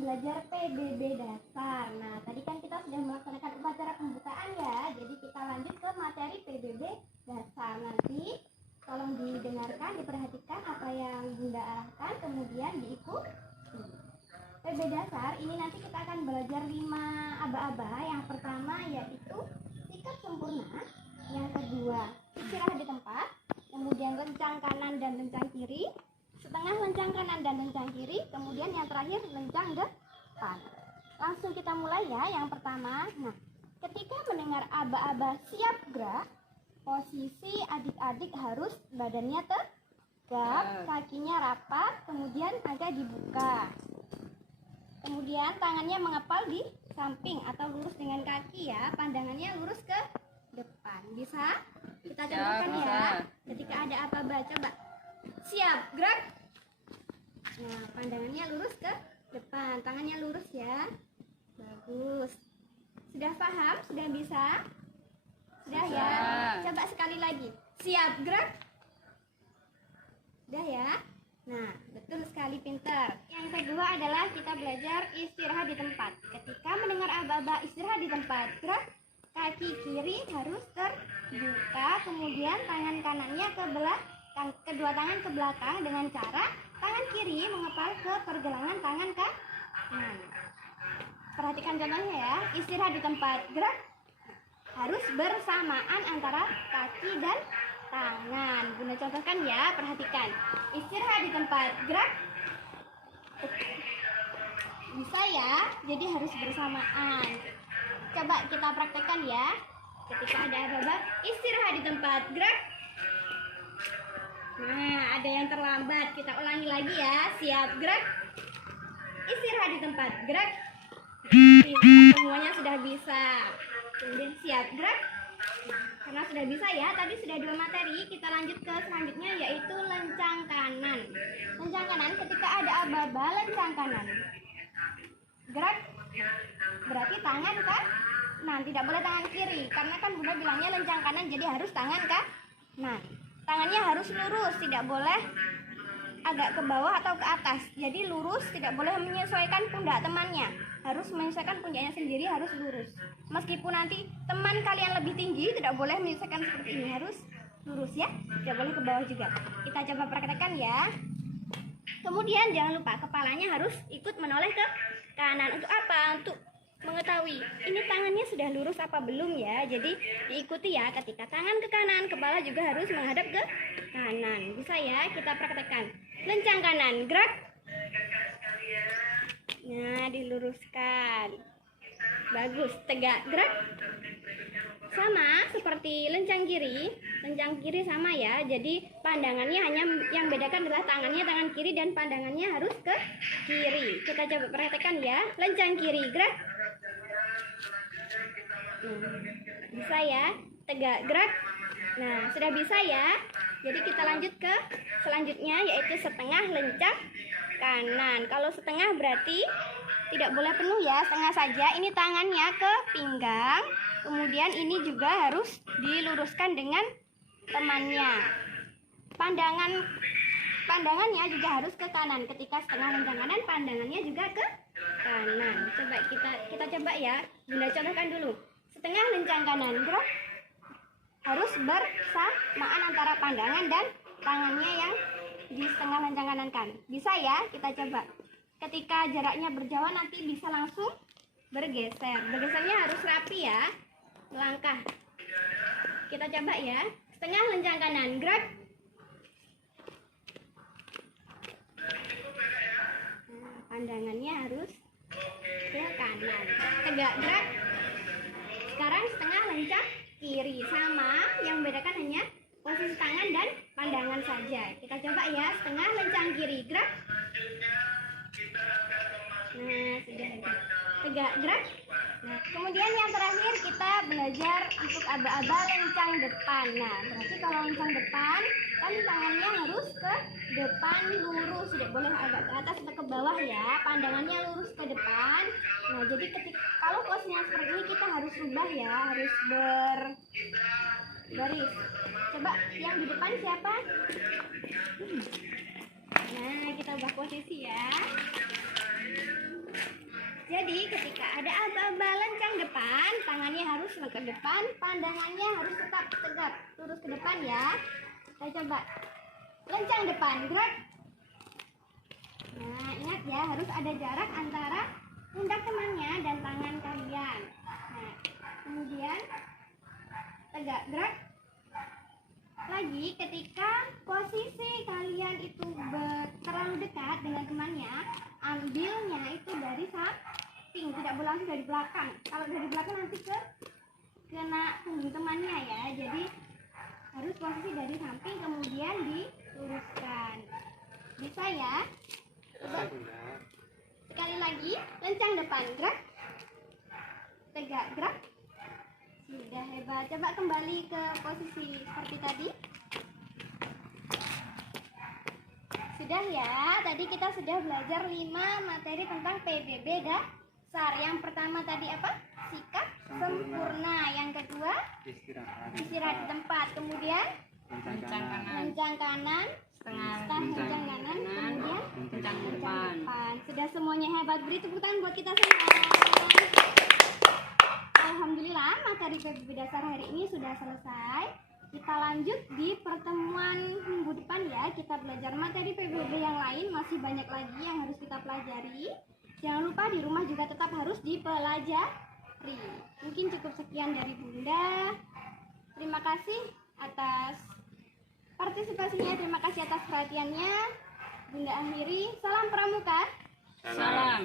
belajar PBB dasar. Nah, tadi kan kita sudah melaksanakan upacara pembukaan ya. Jadi kita lanjut ke materi PBB dasar. Nanti tolong didengarkan, diperhatikan apa yang Bunda arahkan, kemudian diikuti. PBB dasar ini nanti kita akan belajar 5 aba-aba. Yang pertama yaitu sikap sempurna. Yang kedua, istirahat di tempat. Kemudian lencang kanan dan lencang kiri. Setengah lencang kanan dan lencang kiri. Kemudian yang terakhir lencang depan. Langsung kita mulai ya. Yang pertama, nah, ketika mendengar aba-aba siap gerak, posisi adik-adik harus badannya tegap, kakinya rapat, kemudian agak dibuka. Kemudian tangannya mengepal di samping atau lurus dengan kaki ya. Pandangannya lurus ke depan. Bisa? Kita contohkan ya. Ketika ada aba-aba, coba. Siap, gerak. Nah, pandangannya lurus ke depan. Tangannya lurus ya. Bagus. Sudah paham? Sudah bisa? Sudah ya? Coba sekali lagi. Siap, gerak. Sudah ya? Nah, betul sekali, pintar. Yang kedua adalah kita belajar istirahat di tempat. Ketika mendengar aba-aba istirahat di tempat, gerak. Kaki kiri harus terbuka, kemudian tangan kanannya ke belakang, kedua tangan ke belakang dengan cara tangan kiri mengepal ke pergelangan tangan kanan. Perhatikan contohnya ya. Istirahat di tempat, gerak. Harus bersamaan antara kaki dan tangan. Bunda contohkan ya, perhatikan. Istirahat di tempat, gerak. Bisa ya, jadi harus bersamaan. Coba kita praktekkan ya. Ketika ada aba-aba, istirahat di tempat, gerak. Nah, ada yang terlambat. Kita ulangi lagi ya. Siap, gerak. Istirahat di tempat, gerak. Semuanya sudah bisa. Kemudian siap, gerak. Karena sudah bisa ya, tadi sudah 2 materi. Kita lanjut ke selanjutnya yaitu lencang kanan. Lencang kanan ketika ada aba-aba, lencang kanan. Gerak. Berarti tangan kan? Nah, tidak boleh tangan kiri. Karena kan Bunda bilangnya lencang kanan, jadi harus tangan kan? Nah, tangannya harus lurus, tidak boleh agak ke bawah atau ke atas. Jadi lurus, tidak boleh menyesuaikan pundak temannya. Harus menyesuaikan pundaknya sendiri, harus lurus. Meskipun nanti teman kalian lebih tinggi, tidak boleh menyesuaikan seperti ini, harus lurus ya. Tidak boleh ke bawah juga. Kita coba praktekkan ya. Kemudian jangan lupa kepalanya harus ikut menoleh ke kanan. Untuk apa? Untuk mengetahui ini tangannya sudah lurus apa belum ya. Jadi diikuti ya, ketika tangan ke kanan, kepala juga harus menghadap ke kanan. Bisa ya, kita praktekkan. Lencang kanan, gerak. Nah, diluruskan. Bagus, tegak, gerak. Sama seperti lencang kiri. Lencang kiri sama ya. Jadi pandangannya hanya yang bedakan adalah tangannya tangan kiri dan pandangannya harus ke kiri. Kita coba praktekkan ya. Lencang kiri, gerak. Bisa ya, tegak, gerak. Nah, sudah bisa ya. Jadi kita lanjut ke selanjutnya yaitu setengah lencang kanan. Kalau setengah berarti tidak boleh penuh ya, setengah saja. Ini tangannya ke pinggang. Kemudian ini juga harus diluruskan dengan temannya. Pandangannya juga harus ke kanan. Ketika setengah lencang kanan, pandangannya juga ke kanan. Coba kita coba ya. Bunda contohkan dulu. Setengah lencang kanan, gerak. Harus bersamaan antara pandangan dan tangannya yang di setengah lencang kanan kan. Bisa ya, kita coba. Ketika jaraknya berjauhan nanti bisa langsung bergeser. Bergesernya harus rapi ya. Melangkah. Kita coba ya. Setengah lencang kanan, gerak. Nah, pandangannya harus ke kanan. Tegak, gerak. Sekarang setengah lencang kiri. Sama, yang membedakan hanya posisi tangan dan pandangan saja. Kita coba ya. Setengah lencang kiri, gerak. Nah, sudah tegak, gerak. Nah, kemudian yang terakhir kita belajar untuk aba-aba lencang depan. Nah, berarti kalau lencang depan kan tangannya harus ke depan lurus, tidak boleh agak ke atas atau ke bawah ya. Pandangannya lurus ke depan. Nah, jadi kalau posisinya seperti ini kita harus rubah ya, harus berbaris. Coba yang di depan siapa? Nah, kita ubah posisi ya. Jadi ketika ada aba-aba lencang depan, tangannya harus ke depan, pandangannya harus tetap tegap, lurus ke depan ya. Kita coba. Lencang depan, gerak. Nah, ingat ya, harus ada jarak antara pundak temannya dan tangan kalian. Nah, kemudian tegak, gerak. Lagi ketika posisi kalian itu terlalu dekat dengan temannya, ambilnya itu dari samping, tidak boleh langsung dari belakang. Kalau dari belakang nanti kena punggung temannya ya. Jadi harus posisi dari samping kemudian diluruskan. Bisa ya? Coba. Sekali lagi, lencang depan, gerak. Tegak, gerak. Sudah hebat. Coba kembali ke posisi seperti tadi. Sudah ya. Tadi kita sudah belajar 5 materi tentang PBB dasar. Yang pertama tadi apa? Sikap sempurna. Yang kedua, istirahat di tempat. Kemudian lencang kanan, setengah lencang kanan, kemudian lencang depan. Sudah semuanya hebat. Beri tepuk tangan buat kita semua. Alhamdulillah, materi PBB dasar hari ini sudah selesai. Kita lanjut di pertemuan minggu depan ya. Kita belajar materi PBB yang lain, masih banyak lagi yang harus kita pelajari. Jangan lupa di rumah juga tetap harus dipelajari. Mungkin cukup sekian dari Bunda. Terima kasih atas partisipasinya, terima kasih atas perhatiannya. Bunda akhiri, salam pramuka. Salam.